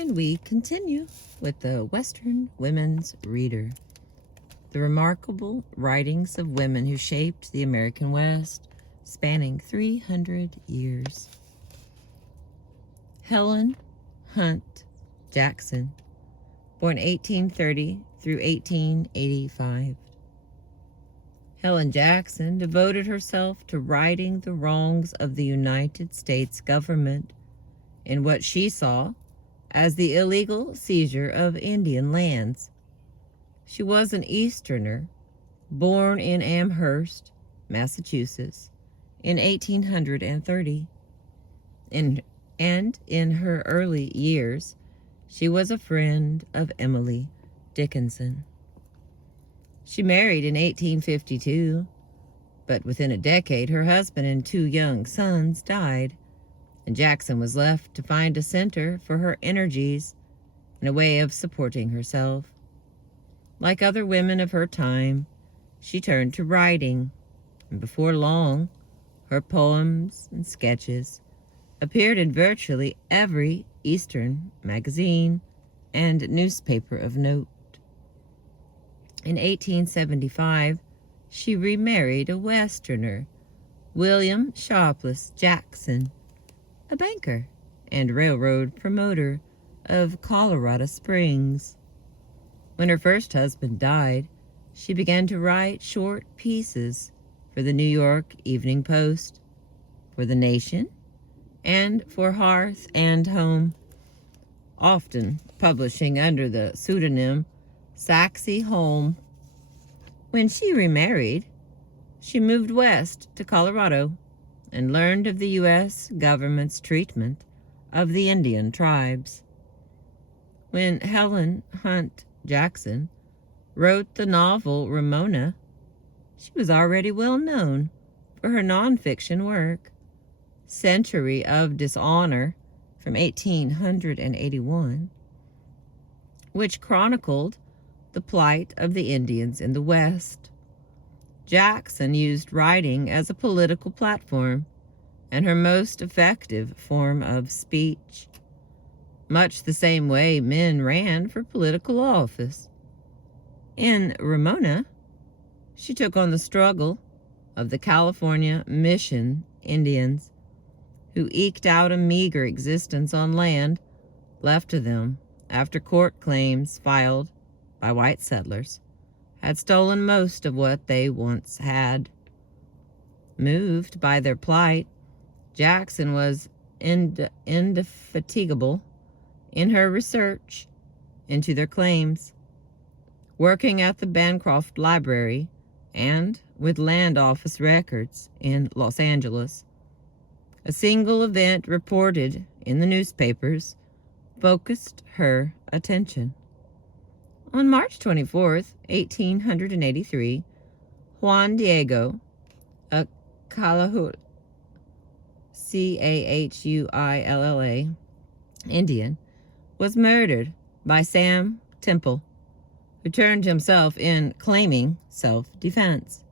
And we continue with the Western Women's Reader, the remarkable writings of women who shaped the American West, spanning 300 years. Helen Hunt Jackson, born 1830 through 1885. Helen Jackson devoted herself to righting the wrongs of the United States government in what she saw as the illegal seizure of Indian lands. She was an Easterner, born in Amherst, Massachusetts, in 1830. And in her early years, she was a friend of Emily Dickinson. She married in 1852, but within a decade, her husband and 2 young sons died, and Jackson was left to find a center for her energies and a way of supporting herself. Like other women of her time, she turned to writing, and before long, her poems and sketches appeared in virtually every Eastern magazine and newspaper of note. In 1875, she remarried a Westerner, William Sharpless Jackson, a banker and railroad promoter of Colorado Springs. When her first husband died, she began to write short pieces for the New York Evening Post, for The Nation, and for Hearth and Home, often publishing under the pseudonym Saxie Holm. When she remarried, she moved west to Colorado and learned of the U.S. government's treatment of the Indian tribes. When Helen Hunt Jackson wrote the novel Ramona, she was already well known for her nonfiction work, Century of Dishonor from 1881, which chronicled the plight of the Indians in the West. Jackson used writing as a political platform and her most effective form of speech, much the same way men ran for political office. In Ramona, she took on the struggle of the California Mission Indians, who eked out a meager existence on land left to them after court claims filed by white settlers had stolen most of what they once had. Moved by their plight, Jackson was indefatigable in her research into their claims, working at the Bancroft Library and with land office records in Los Angeles. A single event reported in the newspapers focused her attention. On March 24th, 1883, Juan Diego, a Cahuilla Indian, was murdered by Sam Temple, who turned himself in claiming self-defense.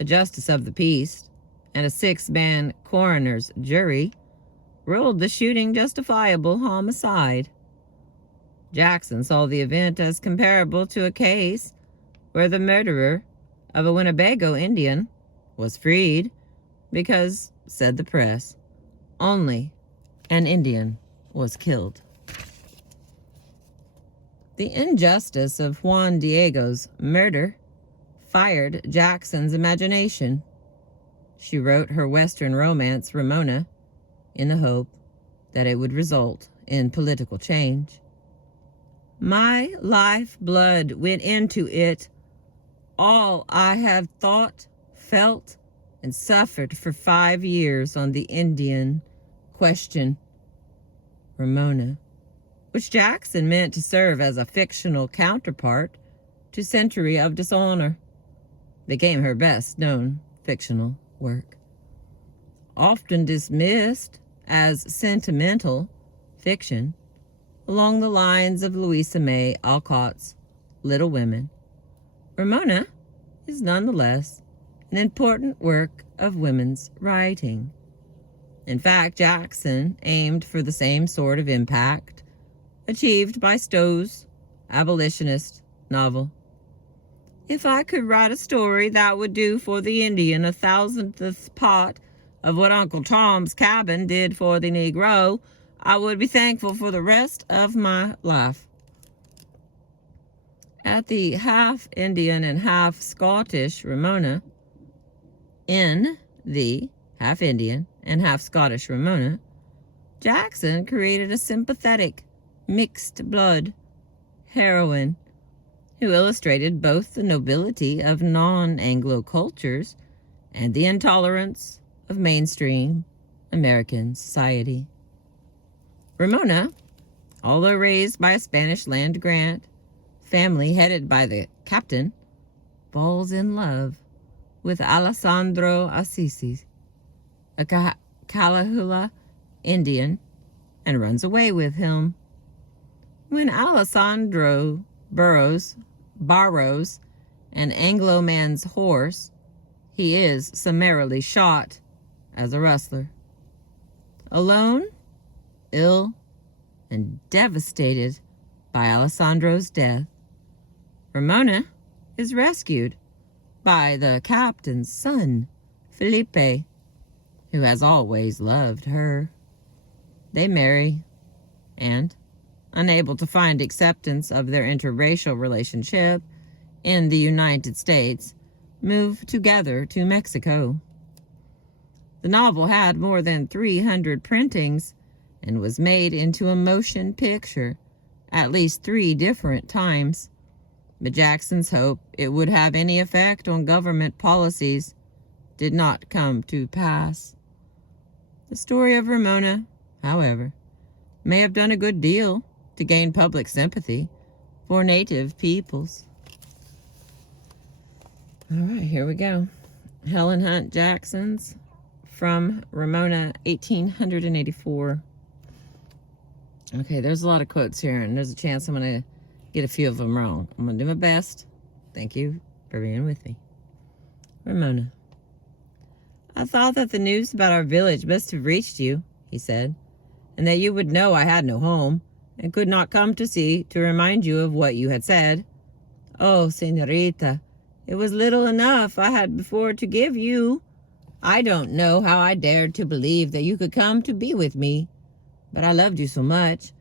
A justice of the peace and a 6-man coroner's jury ruled the shooting justifiable homicide. Jackson saw the event as comparable to a case where the murderer of a Winnebago Indian was freed because, said the press, only an Indian was killed. The injustice of Juan Diego's murder fired Jackson's imagination. She wrote her Western romance, Ramona, in the hope that it would result in political change. My life blood went into it, all I have thought, felt, and suffered for 5 years on the Indian question, Ramona, which Jackson meant to serve as a fictional counterpart to Century of Dishonor, became her best-known fictional work. Often dismissed as sentimental fiction, along the lines of Louisa May Alcott's Little Women, Ramona is nonetheless an important work of women's writing. In fact, Jackson aimed for the same sort of impact achieved by Stowe's abolitionist novel. If I could write a story that would do for the Indian 1,000th part of what Uncle Tom's Cabin did for the Negro, I would be thankful for the rest of my life. At the half Indian and half Scottish Ramona, in the half Indian and half Scottish Ramona, Jackson created a sympathetic, mixed blood heroine who illustrated both the nobility of non-Anglo cultures and the intolerance of mainstream American society. Ramona, although raised by a Spanish land grant family headed by the captain, falls in love with Alessandro Assisi, a Callahula Indian, and runs away with him. When Alessandro borrows an Anglo man's horse, he is summarily shot as a rustler. Alone, ill, and devastated by Alessandro's death, Ramona is rescued by the captain's son, Felipe, who has always loved her. They marry, and, unable to find acceptance of their interracial relationship in the United States, move together to Mexico. The novel had more than 300 printings and was made into a motion picture at least 3 different times, but Jackson's hope it would have any effect on government policies did not come to pass. The story of Ramona, however, may have done a good deal to gain public sympathy for Native peoples. All right, here we go. Helen Hunt Jackson's From Ramona, 1884. Okay, there's a lot of quotes here, and there's a chance I'm going to get a few of them wrong. I'm going to do my best. Thank you for being with me. Ramona. I thought that the news about our village must have reached you, he said, and that you would know I had no home, and could not come to see to remind you of what you had said. Oh, señorita, it was little enough I had before to give you. I don't know how I dared to believe that you could come to be with me, but I loved you so much.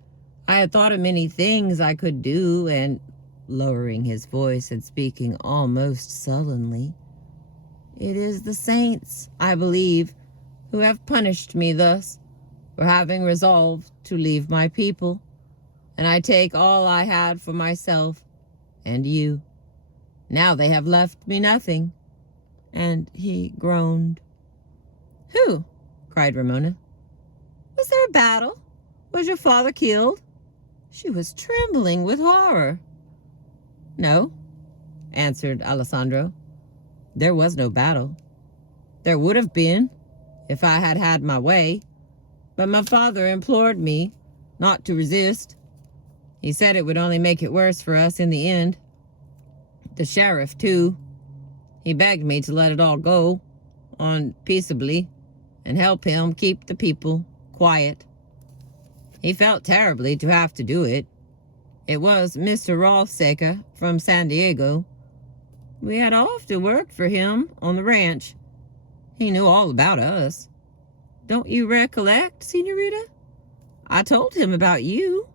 I had thought of many things I could do, and, lowering his voice and speaking almost sullenly, it is the saints, I believe, who have punished me thus for having resolved to leave my people, and I take all I had for myself and you. Now they have left me nothing. And he groaned. Who? Cried Ramona. Was there a battle? Was your father killed? She was trembling with horror. No, answered Alessandro. There was no battle. There would have been, if I had had my way, but my father implored me not to resist. He said it would only make it worse for us in the end. The sheriff, too. He begged me to let it all go on peaceably and help him keep the people quiet. He felt terribly to have to do it. It was Mr. Rothsaker from San Diego. We had often worked for him on the ranch. He knew all about us. Don't you recollect, señorita? I told him about you.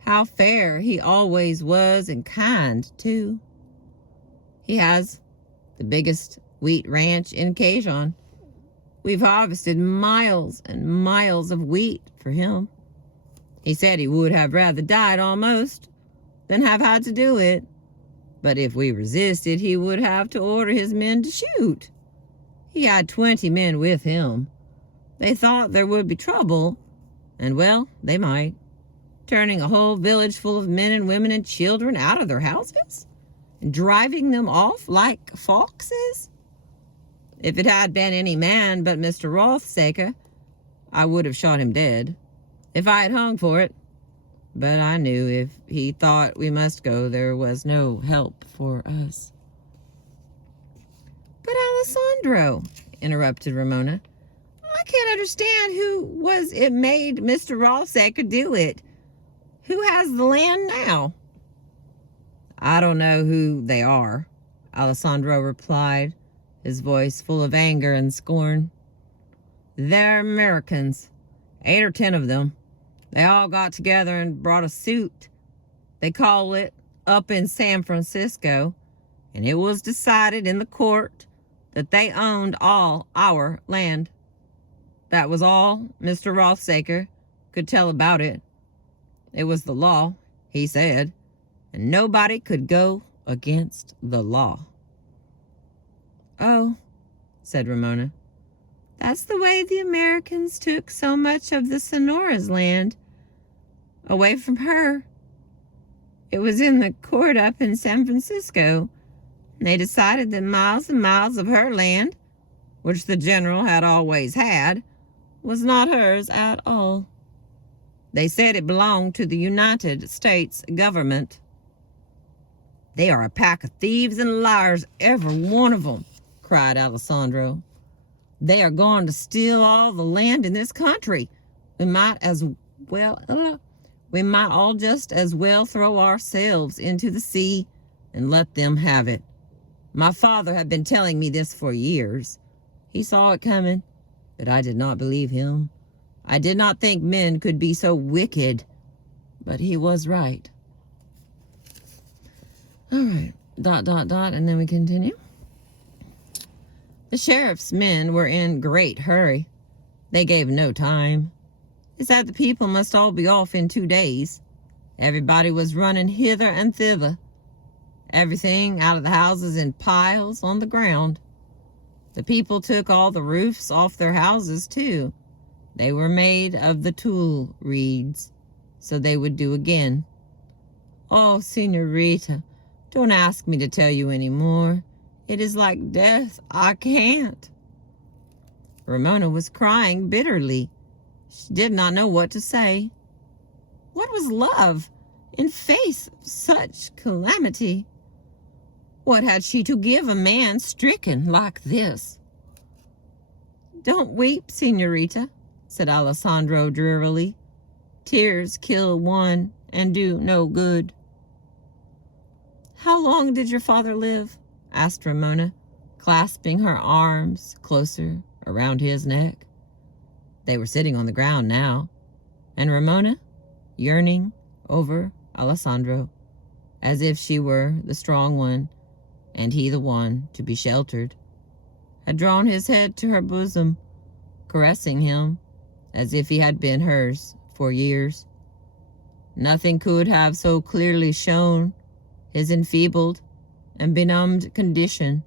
How fair he always was and kind, too. He has the biggest wheat ranch in Cajun. We've harvested miles and miles of wheat for him. He said he would have rather died almost than have had to do it. But if we resisted, he would have to order his men to shoot. He had 20 men with him. They thought there would be trouble, and well, they might. Turning a whole village full of men and women and children out of their houses? And driving them off like foxes? If it had been any man but Mr. Rothsaker, I would have shot him dead, if I had hung for it. But I knew if he thought we must go, there was no help for us. But Alessandro, interrupted Ramona, I can't understand who was it made Mr. Rothsaker do it. Who has the land now? I don't know who they are, Alessandro replied, his voice full of anger and scorn. They're Americans, 8 or 10 of them. They all got together and brought a suit. They call it up in San Francisco, and it was decided in the court that they owned all our land. That was all Mr. Rothsaker could tell about it. It was the law, he said, and nobody could go against the law. Oh, said Ramona. That's the way the Americans took so much of the Sonora's land away from her. It was in the court up in San Francisco. They decided that miles and miles of her land, which the general had always had, was not hers at all. They said it belonged to the United States government. They are a pack of thieves and liars, every one of them, cried Alessandro. They are going to steal all the land in this country. We might all just as well throw ourselves into the sea and let them have it. My father had been telling me this for years. He saw it coming, but I did not believe him. I did not think men could be so wicked, but he was right. All right, ... and then we continue. The sheriff's men were in great hurry. They gave no time. They said the people must all be off in 2 days. Everybody was running hither and thither. Everything out of the houses in piles on the ground. The people took all the roofs off their houses, too. They were made of the tule reeds, so they would do again. Oh, Senorita, don't ask me to tell you any more. It is like death. I can't. Ramona was crying bitterly. She did not know what to say. What was love in face of such calamity? What had she to give a man stricken like this? Don't weep, Senorita, said Alessandro drearily. Tears kill one and do no good. How long did your father live? Asked Ramona, clasping her arms closer around his neck. They were sitting on the ground now, and Ramona, yearning over Alessandro, as if she were the strong one and he the one to be sheltered, had drawn his head to her bosom, caressing him as if he had been hers for years. Nothing could have so clearly shown his enfeebled and benumbed condition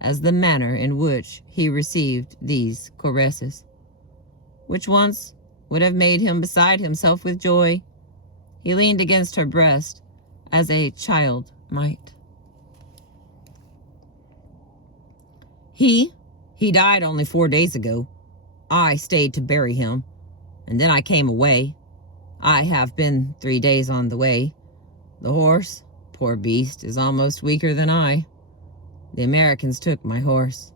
as the manner in which he received these caresses, which once would have made him beside himself with joy. He leaned against her breast as a child might. He died only 4 days ago. I stayed to bury him, and then I came away. I have been 3 days on the way. The horse, poor beast, is almost weaker than I. The Americans took my horse,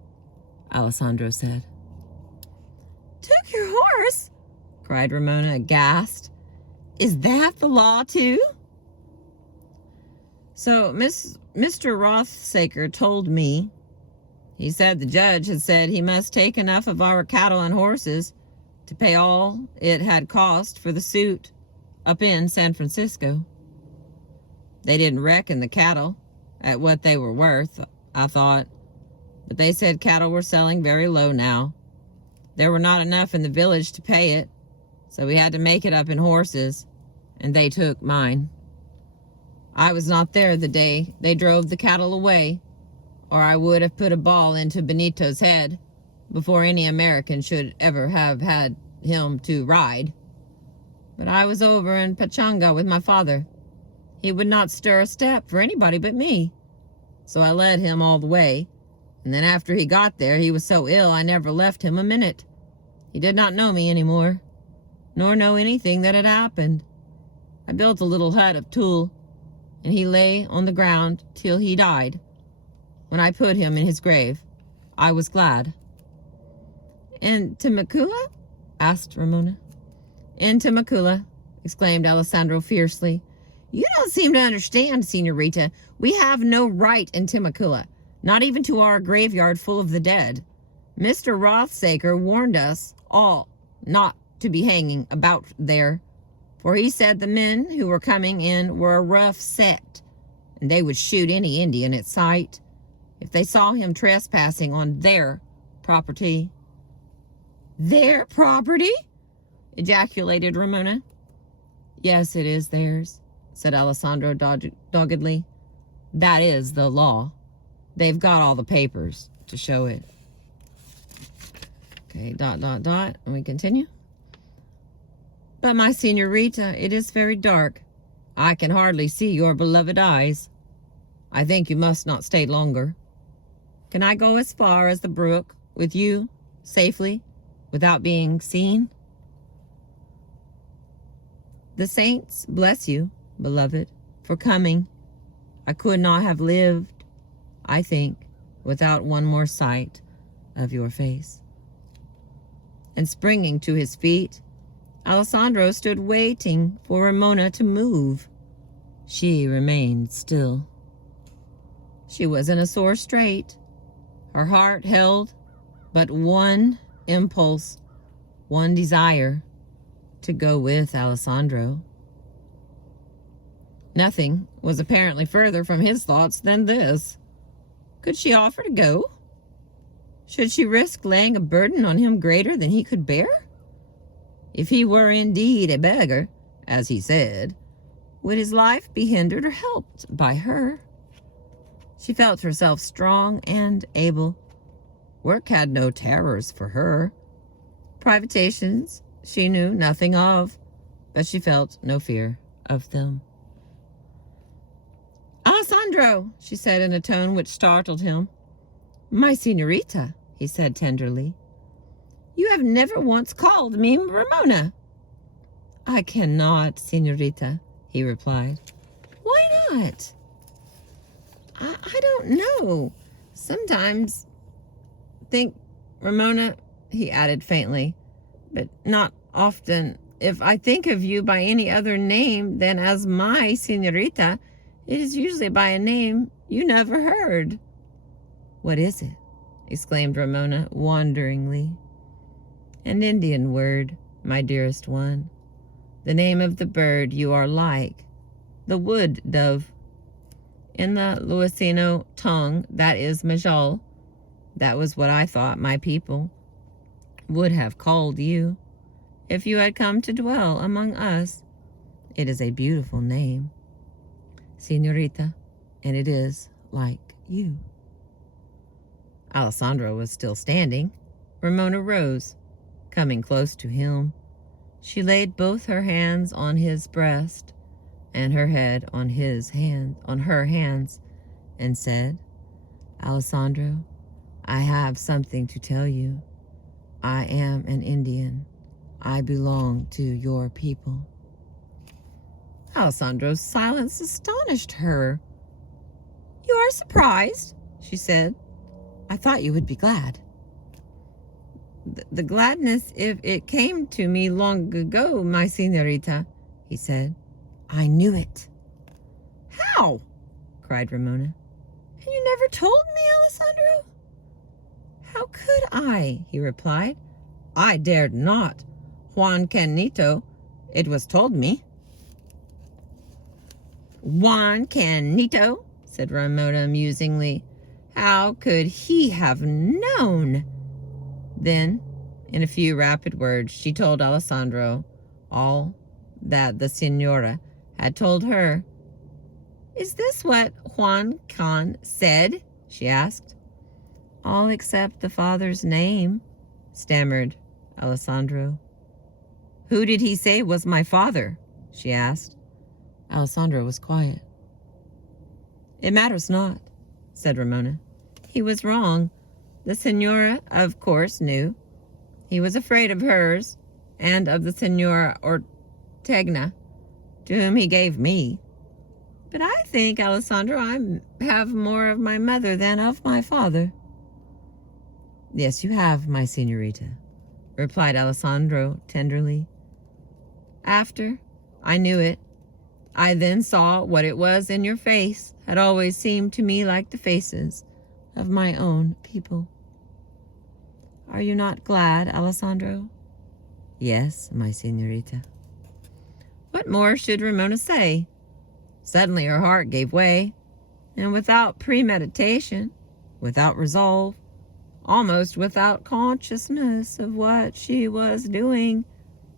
Alessandro said. Took your horse? Cried Ramona, aghast. Is that the law, too? So Mr. Rothsaker told me. He said the judge had said he must take enough of our cattle and horses to pay all it had cost for the suit up in San Francisco. They didn't reckon the cattle at what they were worth, I thought, but they said cattle were selling very low now. There were not enough in the village to pay it, so we had to make it up in horses, and they took mine. I was not there the day they drove the cattle away, or I would have put a ball into Benito's head before any American should ever have had him to ride. But I was over in Pachanga with my father. He would not stir a step for anybody but me, so I led him all the way, and then after he got there, he was so ill I never left him a minute. He did not know me anymore, nor know anything that had happened. I built a little hut of tule, and he lay on the ground till he died. When I put him in his grave, I was glad. In Temecula? Asked Ramona. In Temecula, exclaimed Alessandro fiercely. You don't seem to understand, Senorita. We have no right in Temecula, not even to our graveyard full of the dead. Mr. Rothsaker warned us all not to be hanging about there, for he said the men who were coming in were a rough set, and they would shoot any Indian at sight if they saw him trespassing on their property. Their property? Ejaculated Ramona. Yes, it is theirs, said Alessandro doggedly. That is the law. They've got all the papers to show it. Okay, ... and we continue. But my senorita, it is very dark. I can hardly see your beloved eyes. I think you must not stay longer. Can I go as far as the brook with you, safely, without being seen? The saints bless you, beloved, for coming. I could not have lived, I think, without one more sight of your face. And springing to his feet, Alessandro stood waiting for Ramona to move. She remained still. She was in a sore strait. Her heart held but one impulse, one desire, to go with Alessandro. Nothing was apparently further from his thoughts than this. Could she offer to go? Should she risk laying a burden on him greater than he could bear? If he were indeed a beggar, as he said, would his life be hindered or helped by her? She felt herself strong and able. Work had no terrors for her. Privations she knew nothing of, but she felt no fear of them. Alessandro, she said in a tone which startled him. My senorita, he said tenderly. You have never once called me Ramona. I cannot, senorita, he replied. Why not? I don't know. Sometimes think Ramona, he added faintly, but not often. If I think of you by any other name than as my senorita, it is usually by a name you never heard. What is it? Exclaimed Ramona wonderingly. An Indian word, my dearest one. The name of the bird you are like, the wood dove. In the Luiseno tongue, that is Majol. That was what I thought my people would have called you if you had come to dwell among us. It is a beautiful name, senorita, and it is like you. Alessandro was still standing. Ramona rose, coming close to him. She laid both her hands on his breast and her head on her hands, and said, Alessandro, I have something to tell you. I am an Indian. I belong to your people. Alessandro's silence astonished her. You are surprised, she said. I thought you would be glad. The gladness, if it came to me long ago, my senorita, he said. I knew it. How? Cried Ramona. And you never told me, Alessandro? How could I? He replied. I dared not. Juan Canito, it was told me. Juan Canito, said Ramona musingly. How could he have known? Then, in a few rapid words, she told Alessandro all that the Senora had told her. Is this what Juan Can said? She asked. All except the father's name, stammered Alessandro. Who did he say was my father? She asked. Alessandro was quiet. It matters not, said Ramona. He was wrong. The Senora, of course, knew. He was afraid of hers and of the Senora Ortegna, to whom he gave me. But I think, Alessandro, I have more of my mother than of my father. Yes, you have, my senorita, replied Alessandro tenderly. After I knew it. I then saw what it was in your face had always seemed to me like the faces of my own people. Are you not glad, Alessandro? Yes, my senorita. What more should Ramona say? Suddenly her heart gave way, and without premeditation, without resolve, almost without consciousness of what she was doing,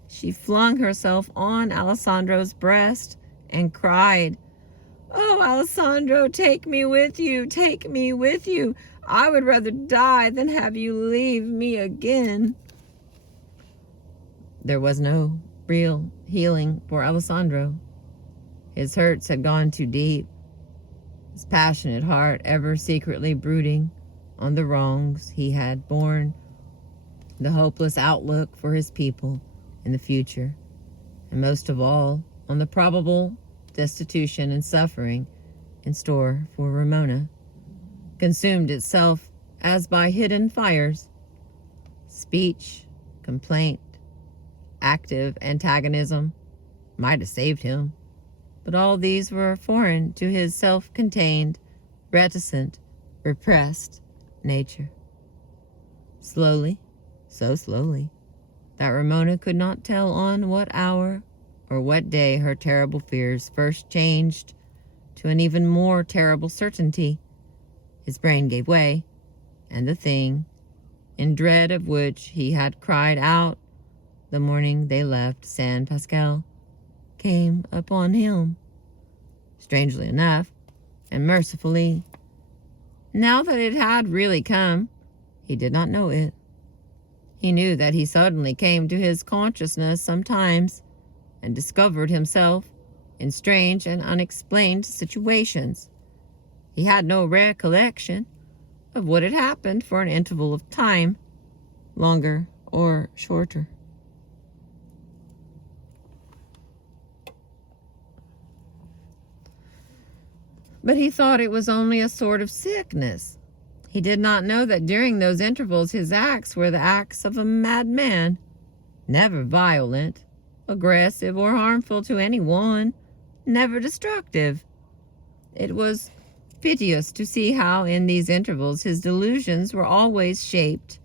she flung herself on Alessandro's breast and cried, "Oh, Alessandro, take me with you, take me with you. I would rather die than have you leave me again." There was no real healing for Alessandro. His hurts had gone too deep, his passionate heart ever secretly brooding on the wrongs he had borne, the hopeless outlook for his people in the future, and most of all, on the probable destitution and suffering in store for Ramona, consumed itself as by hidden fires. Speech, complaint, active antagonism might have saved him, but all these were foreign to his self-contained, reticent, repressed nature. Slowly, so slowly, that Ramona could not tell on what hour or what day her terrible fears first changed to an even more terrible certainty. His brain gave way, and the thing, in dread of which he had cried out the morning they left San Pasqual, came upon him, strangely enough, and mercifully. Now that it had really come, he did not know it. He knew that he suddenly came to his consciousness sometimes, and discovered himself in strange and unexplained situations. He had no recollection of what had happened for an interval of time, longer or shorter. But he thought it was only a sort of sickness. He did not know that during those intervals his acts were the acts of a madman, never violent, aggressive, or harmful to anyone, never destructive. It was piteous to see how in these intervals his delusions were always shaped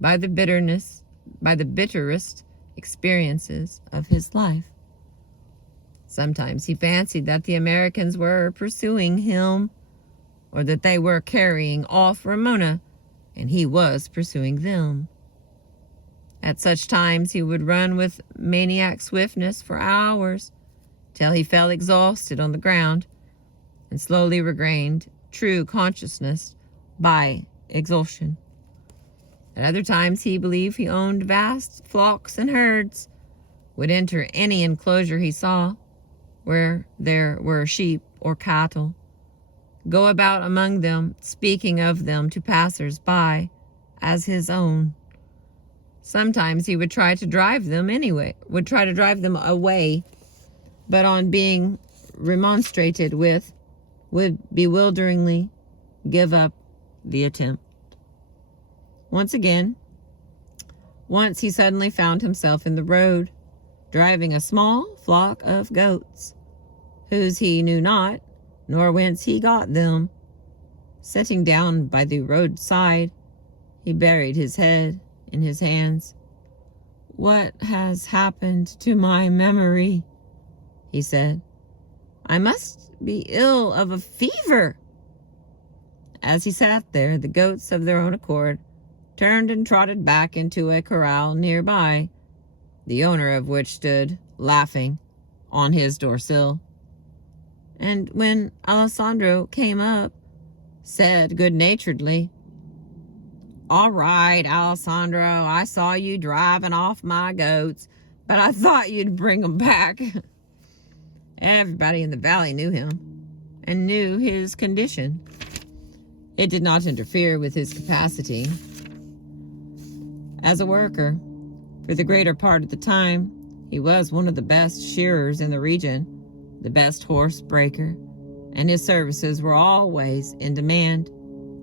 by the bitterest experiences of his life. Sometimes he fancied that the Americans were pursuing him, or that they were carrying off Ramona, and he was pursuing them. At such times he would run with maniac swiftness for hours, till he fell exhausted on the ground, and slowly regained true consciousness by exhaustion. At other times he believed he owned vast flocks and herds, would enter any enclosure he saw, where there were sheep or cattle, go about among them, speaking of them to passers-by as his own. Sometimes he would try to drive them away, but on being remonstrated with, would bewilderingly give up the attempt. Once he suddenly found himself in the road, driving a small flock of goats, whose he knew not, nor whence he got them. Sitting down by the roadside, he buried his head in his hands. "What has happened to my memory?" he said. "I must be ill of a fever." As he sat there, the goats of their own accord turned and trotted back into a corral nearby, the owner of which stood laughing on his doorsill. And when Alessandro came up, said good-naturedly, "All right, Alessandro, I saw you driving off my goats, but I thought you'd bring 'em back." Everybody in the valley knew him and knew his condition. It did not interfere with his capacity as a worker. For the greater part of the time, he was one of the best shearers in the region, the best horse breaker, and his services were always in demand,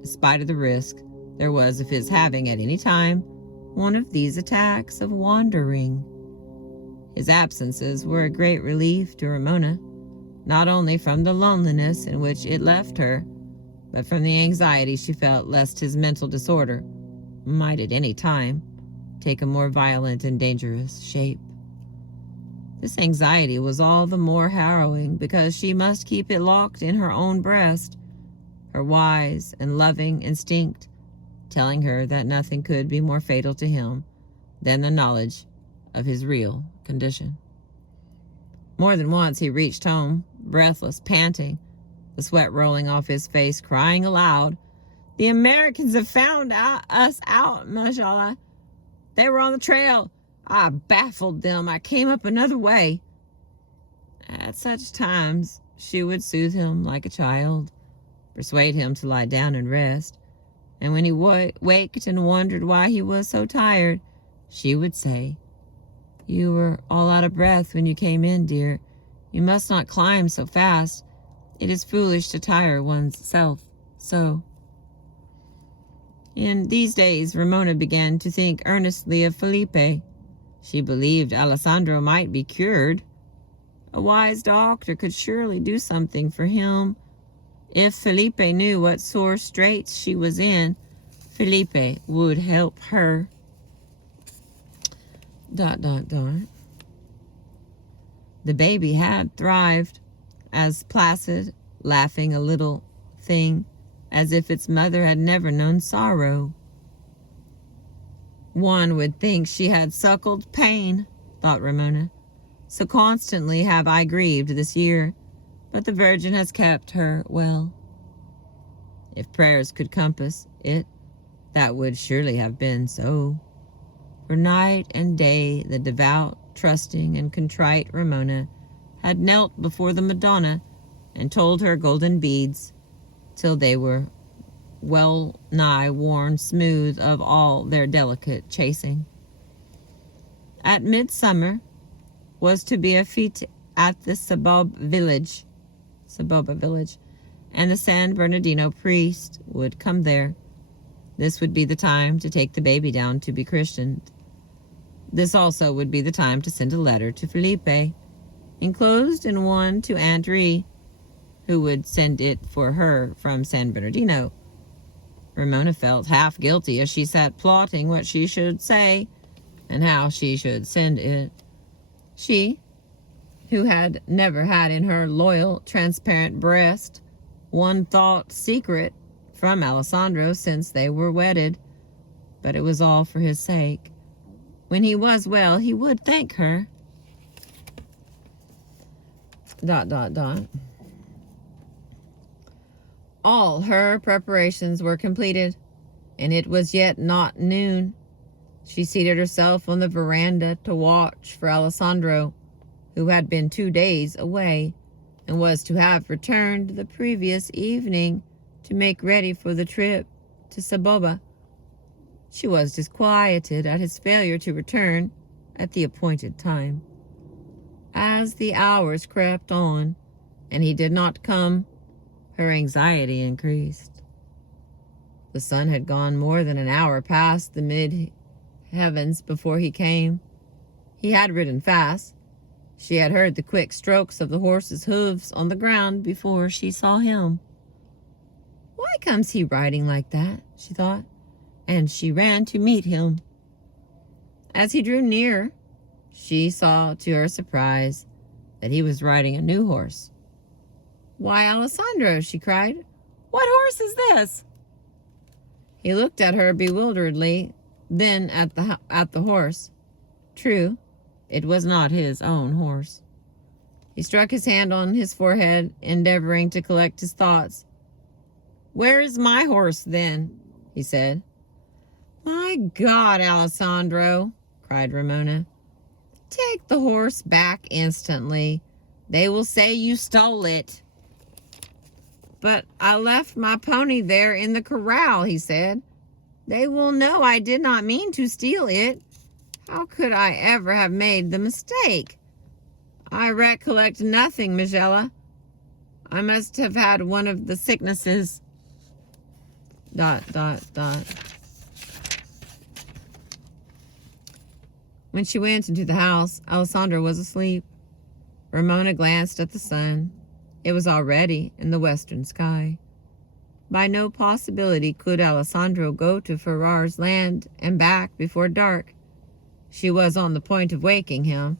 despite of the risk there was of his having at any time one of these attacks of wandering. His absences were a great relief to Ramona, not only from the loneliness in which it left her, but from the anxiety she felt lest his mental disorder might at any time take a more violent and dangerous shape. This anxiety was all the more harrowing because she must keep it locked in her own breast, her wise and loving instinct telling her that nothing could be more fatal to him than the knowledge of his real condition. More than once he reached home, breathless, panting, the sweat rolling off his face, crying aloud, "The Americans have found us out, mashallah. They were on the trail. I baffled them. I came up another way." At such times, she would soothe him like a child, persuade him to lie down and rest, and when he waked and wondered why he was so tired, she would say, "You were all out of breath when you came in, dear. You must not climb so fast. It is foolish to tire one's self so." In these days, Ramona began to think earnestly of Felipe. She believed Alessandro might be cured. A wise doctor could surely do something for him. If Felipe knew what sore straits she was in, Felipe would help her. ... The baby had thrived, as placid, laughing a little thing, as if its mother had never known sorrow. One would think she had suckled pain, thought Ramona. So constantly have I grieved this year, but the Virgin has kept her well. If prayers could compass it, that would surely have been so. For night and day the devout, trusting, and contrite Ramona had knelt before the Madonna and told her golden beads till they were well nigh worn smooth of all their delicate chasing. At midsummer was to be a fete at the Saboba village, and the San Bernardino priest would come there. This would be the time to take the baby down to be christened. This also would be the time to send a letter to Felipe, enclosed in one to Aunt Ree, who would send it for her from San Bernardino. Ramona felt half guilty as she sat plotting what she should say and how she should send it. She, who had never had in her loyal, transparent breast one thought secret from Alessandro since they were wedded, but it was all for his sake. When he was well, he would thank her. ... All her preparations were completed, and it was yet not noon. She seated herself on the veranda to watch for Alessandro, who had been 2 days away and was to have returned the previous evening to make ready for the trip to Saboba. She was disquieted at his failure to return at the appointed time. As the hours crept on and he did not come, her anxiety increased. The sun had gone more than an hour past the mid-heavens before he came. He had ridden fast. She had heard the quick strokes of the horse's hooves on the ground before she saw him. Why comes he riding like that, she thought, and she ran to meet him. As he drew near, she saw to her surprise that he was riding a new horse. "Why, Alessandro," she cried, "what horse is this?" He looked at her bewilderedly, then at the horse. True, it was not his own horse. He struck his hand on his forehead, endeavoring to collect his thoughts. "Where is my horse, then?" he said. "My God, Alessandro," cried Ramona. "Take the horse back instantly. They will say you stole it." "But I left my pony there in the corral," he said. "They will know I did not mean to steal it. How could I ever have made the mistake? I recollect nothing, Magella. I must have had one of the sicknesses. ... When she went into the house, Alessandro was asleep. Ramona glanced at the sun. It was already in the western sky. By no possibility could Alessandro go to Ferrar's land and back before dark. She was on the point of waking him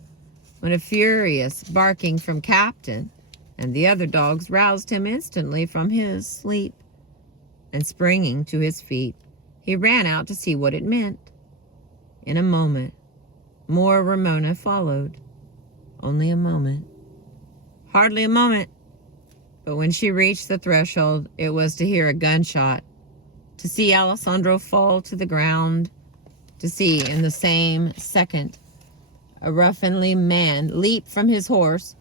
when a furious barking from Captain and the other dogs roused him instantly from his sleep, and springing to his feet, he ran out to see what it meant. In a moment, more Ramona followed. Only a moment. Hardly a moment. But when she reached the threshold, it was to hear a gunshot, to see Alessandro fall to the ground, to see in the same second a ruffianly man leap from his horse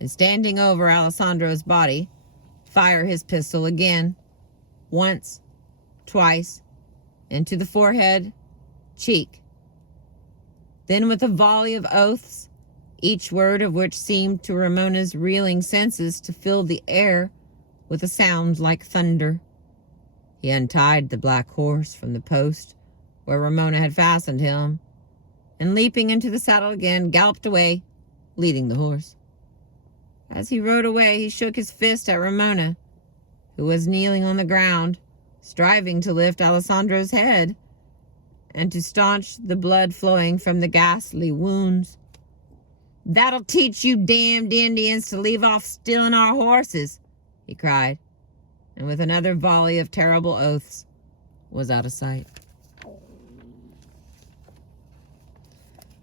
and, standing over Alessandro's body, fire his pistol again, once, twice, into the forehead, cheek. Then with a volley of oaths, each word of which seemed to Ramona's reeling senses to fill the air with a sound like thunder, he untied the black horse from the post where Ramona had fastened him, and leaping into the saddle again, galloped away, leading the horse. As he rode away, he shook his fist at Ramona, who was kneeling on the ground, striving to lift Alessandro's head and to staunch the blood flowing from the ghastly wounds. "That'll teach you damned Indians to leave off stealing our horses," he cried, and with another volley of terrible oaths, was out of sight.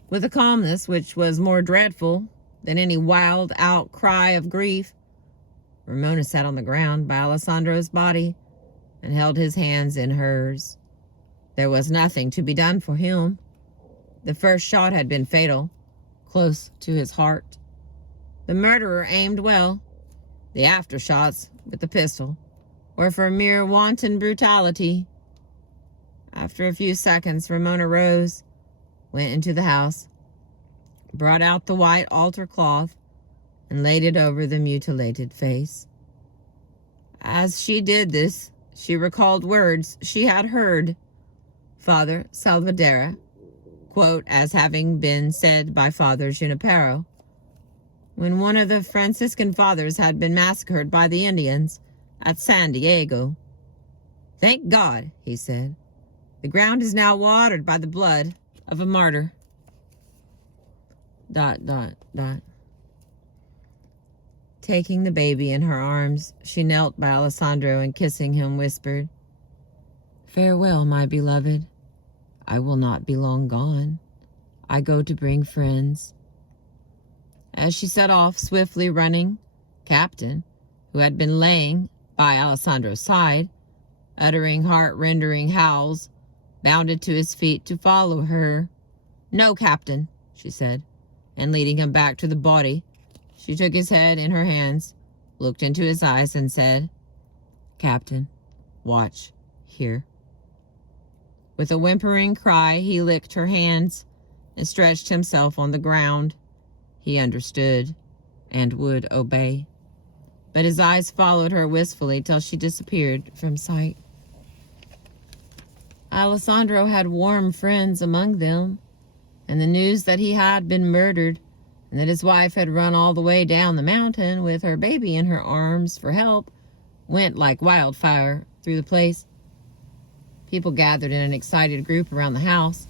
With a calmness which was more dreadful than any wild outcry of grief, Ramona sat on the ground by Alessandro's body and held his hands in hers. There was nothing to be done for him. The first shot had been fatal, close to his heart. The murderer aimed well. The aftershots with the pistol were for mere wanton brutality. After a few seconds, Ramona rose, went into the house, brought out the white altar cloth, and laid it over the mutilated face. As she did this, she recalled words she had heard Father Salvadera quote as having been said by Father Junipero when one of the Franciscan fathers had been massacred by the Indians at San Diego. "Thank God," he said, "the ground is now watered by the blood of a martyr." ... Taking the baby in her arms, she knelt by Alessandro and, kissing him, whispered, "Farewell, my beloved. I will not be long gone. I go to bring friends." As she set off, swiftly running, Captain, who had been laying by Alessandro's side, uttering heart-rending howls, bounded to his feet to follow her. "No, Captain," she said, and leading him back to the body, she took his head in her hands, looked into his eyes, and said, "Captain, watch here." With a whimpering cry, he licked her hands and stretched himself on the ground. He understood and would obey, but his eyes followed her wistfully till she disappeared from sight. Alessandro had warm friends among them, and the news that he had been murdered and that his wife had run all the way down the mountain with her baby in her arms for help went like wildfire through the place. People gathered in an excited group around the house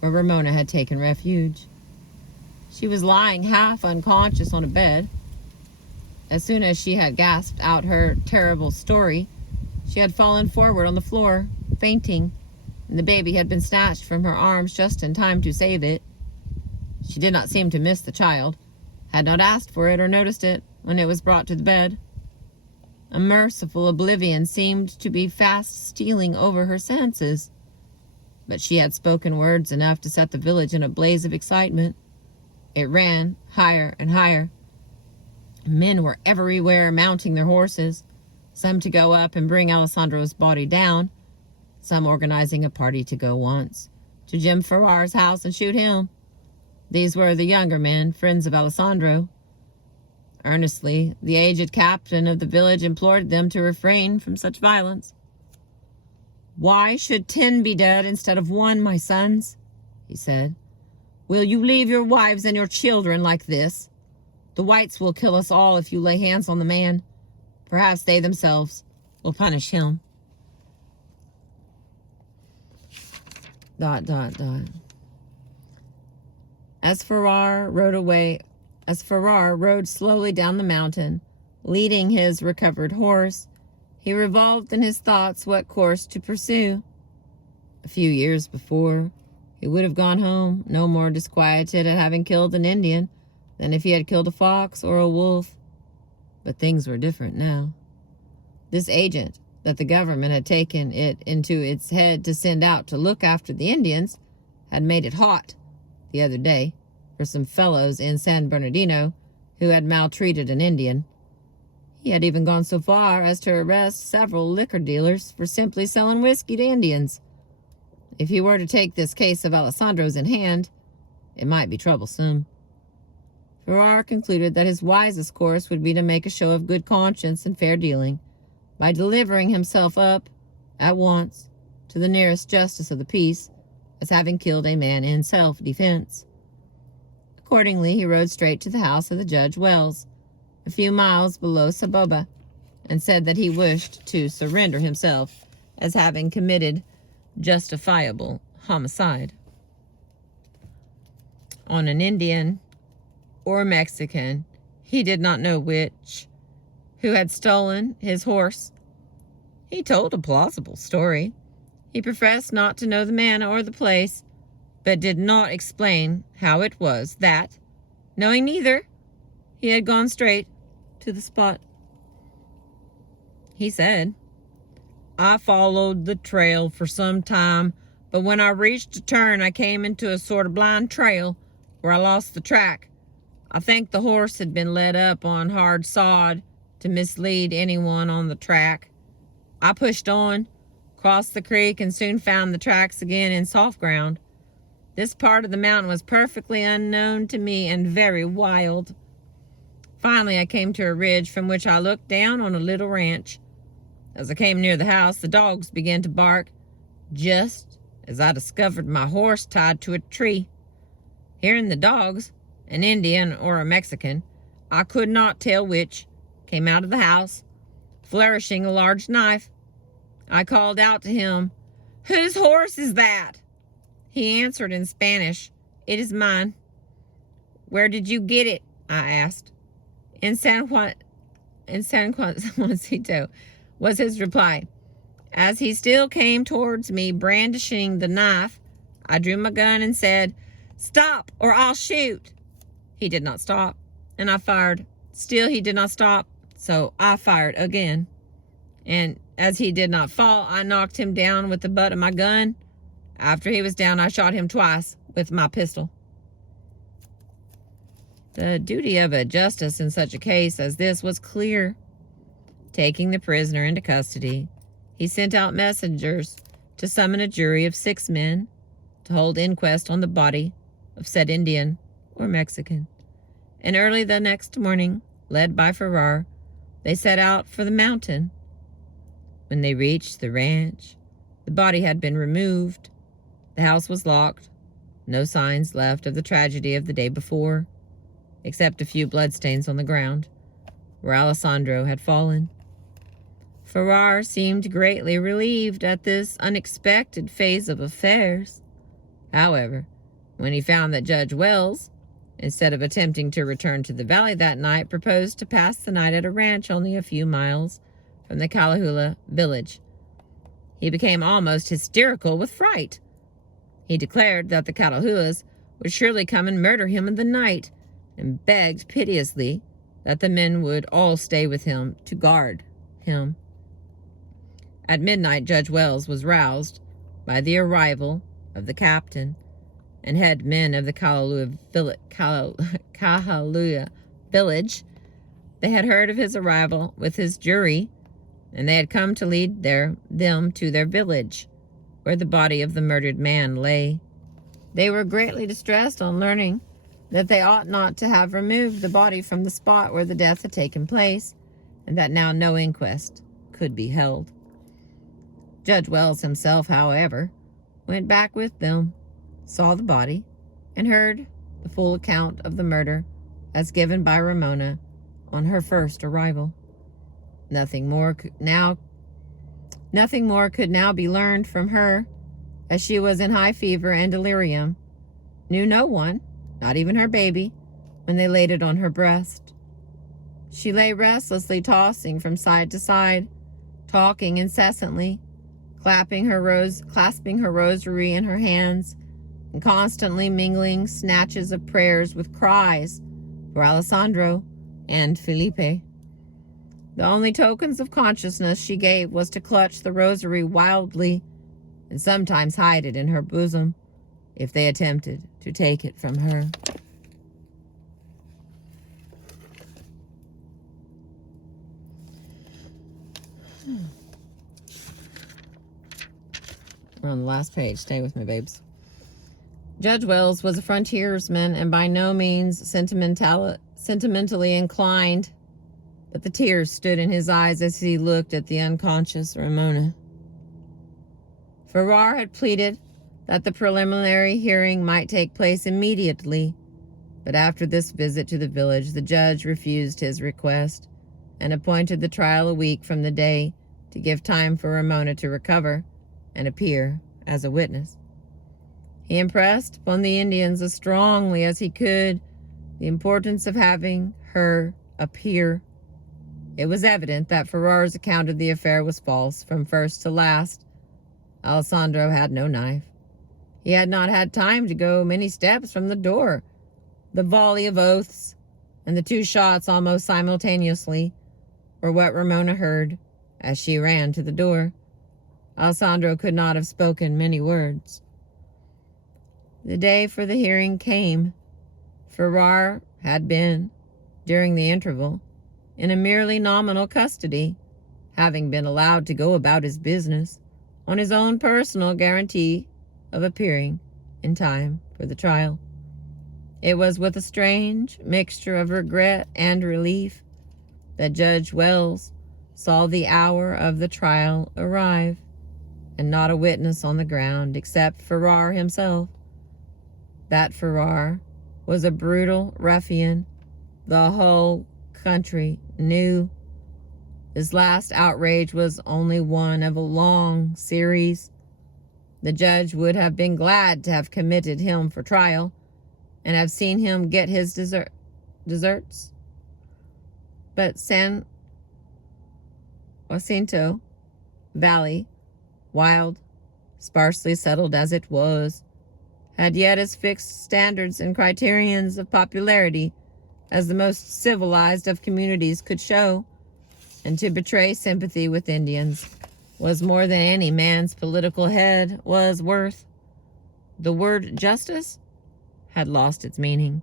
where Ramona had taken refuge. She was lying half unconscious on a bed. As soon as she had gasped out her terrible story, she had fallen forward on the floor, fainting, and the baby had been snatched from her arms just in time to save it. She did not seem to miss the child, had not asked for it or noticed it when it was brought to the bed. A merciful oblivion seemed to be fast stealing over her senses, but she had spoken words enough to set the village in a blaze of excitement. It ran higher and higher. Men were everywhere mounting their horses, some to go up and bring Alessandro's body down, some organizing a party to go once to Jim Ferrar's house and shoot him. These were the younger men, friends of Alessandro. Earnestly, the aged captain of the village implored them to refrain from such violence. "Why should 10 be dead instead of 1, my sons?" he said. Will you leave your wives and your children like this? The whites will kill us all if you lay hands on the man. Perhaps they themselves will punish him. ... As Farrar rode slowly down the mountain, leading his recovered horse, he revolved in his thoughts what course to pursue. A few years before, he would have gone home, no more disquieted at having killed an Indian than if he had killed a fox or a wolf. But things were different now. This agent that the government had taken it into its head to send out to look after the Indians had made it hot the other day for some fellows in San Bernardino who had maltreated an Indian. He had even gone so far as to arrest several liquor dealers for simply selling whiskey to Indians. If he were to take this case of Alessandro's in hand, it might be troublesome. Farrar concluded that his wisest course would be to make a show of good conscience and fair dealing by delivering himself up at once to the nearest justice of the peace as having killed a man in self-defense. Accordingly, he rode straight to the house of the Judge Wells, a few miles below Saboba, and said that he wished to surrender himself as having committed justifiable homicide on an Indian or Mexican, he did not know which, who had stolen his horse. He told a plausible story. He professed not to know the man or the place, but did not explain how it was that, knowing neither, he had gone straight to the spot. He said, I followed the trail for some time, but when I reached a turn, I came into a sort of blind trail where I lost the track. I think the horse had been led up on hard sod to mislead anyone on the track. I pushed on, crossed the creek, and soon found the tracks again in soft ground. This part of the mountain was perfectly unknown to me and very wild. Finally, I came to a ridge from which I looked down on a little ranch. As I came near the house, the dogs began to bark, just as I discovered my horse tied to a tree. Hearing the dogs, an Indian or a Mexican, I could not tell which, came out of the house, flourishing a large knife. I called out to him, Whose horse is that? He answered in Spanish, It is mine. Where did you get it? I asked. In San Juancito, was his reply. As he still came towards me, brandishing the knife, I drew my gun and said, Stop, or I'll shoot. He did not stop, and I fired. Still he did not stop, so I fired again. And as he did not fall, I knocked him down with the butt of my gun. After he was down, I shot him twice with my pistol. The duty of a justice in such a case as this was clear. Taking the prisoner into custody, he sent out messengers to summon a jury of 6 men to hold inquest on the body of said Indian or Mexican. And early the next morning, led by Farrar, they set out for the mountain. When they reached the ranch, the body had been removed. The house was locked. No signs left of the tragedy of the day before, except a few bloodstains on the ground where Alessandro had fallen. Farrar seemed greatly relieved at this unexpected phase of affairs. However, when he found that Judge Wells, instead of attempting to return to the valley that night, proposed to pass the night at a ranch only a few miles from the Calahula village, he became almost hysterical with fright. He declared that the Calahulas would surely come and murder him in the night, and begged piteously that the men would all stay with him to guard him. At midnight, Judge Wells was roused by the arrival of the captain and head men of the Calahua village. They had heard of his arrival with his jury, and they had come to lead them to their village, where the body of the murdered man lay. They were greatly distressed on learning that they ought not to have removed the body from the spot where the death had taken place, and that now no inquest could be held. Judge Wells himself, however, went back with them, saw the body, and heard the full account of the murder as given by Ramona on her first arrival. Nothing more could now be learned from her, as she was in high fever and delirium, knew no one, not even her baby, when they laid it on her breast. She lay restlessly tossing from side to side, talking incessantly, clasping her rosary in her hands, and constantly mingling snatches of prayers with cries for Alessandro and Felipe. The only tokens of consciousness she gave was to clutch the rosary wildly and sometimes hide it in her bosom if they attempted to take it from her. We're on the last page. Stay with me, babes. Judge Wells was a frontiersman and by no means sentimentally inclined, but the tears stood in his eyes as he looked at the unconscious Ramona. Farrar had pleaded that the preliminary hearing might take place immediately, but after this visit to the village, the judge refused his request and appointed the trial a week from the day to give time for Ramona to recover and appear as a witness. He impressed upon the Indians as strongly as he could the importance of having her appear. It was evident that Farrar's account of the affair was false from first to last. Alessandro had no knife. He had not had time to go many steps from the door. The volley of oaths and the 2 shots almost simultaneously were what Ramona heard as she ran to the door. Alessandro could not have spoken many words. The day for the hearing came. Farrar had been, during the interval, in a merely nominal custody, having been allowed to go about his business on his own personal guarantee of appearing in time for the trial. It was with a strange mixture of regret and relief that Judge Wells saw the hour of the trial arrive, and not a witness on the ground except Farrar himself. That Farrar was a brutal ruffian the whole country knew. This last outrage was only one of a long series. The judge would have been glad to have committed him for trial and have seen him get his deserts. But San Jacinto Valley, wild, sparsely settled as it was, had yet as fixed standards and criterions of popularity as the most civilized of communities could show, and to betray sympathy with Indians was more than any man's political head was worth. The word justice had lost its meaning,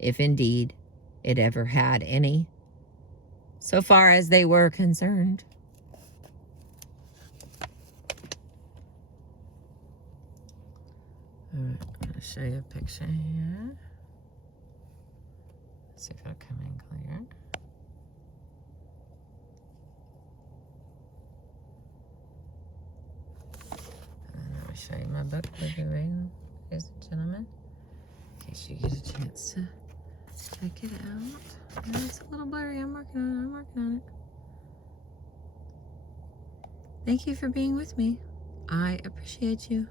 if indeed it ever had any, so far as they were concerned. I'm going to show you a picture here. Let's see if it'll come in clear. And then I'll show you my book we'll be reading, ladies and gentlemen, in case you get a chance to check it out. And it's a little blurry. I'm working on it. Thank you for being with me. I appreciate you.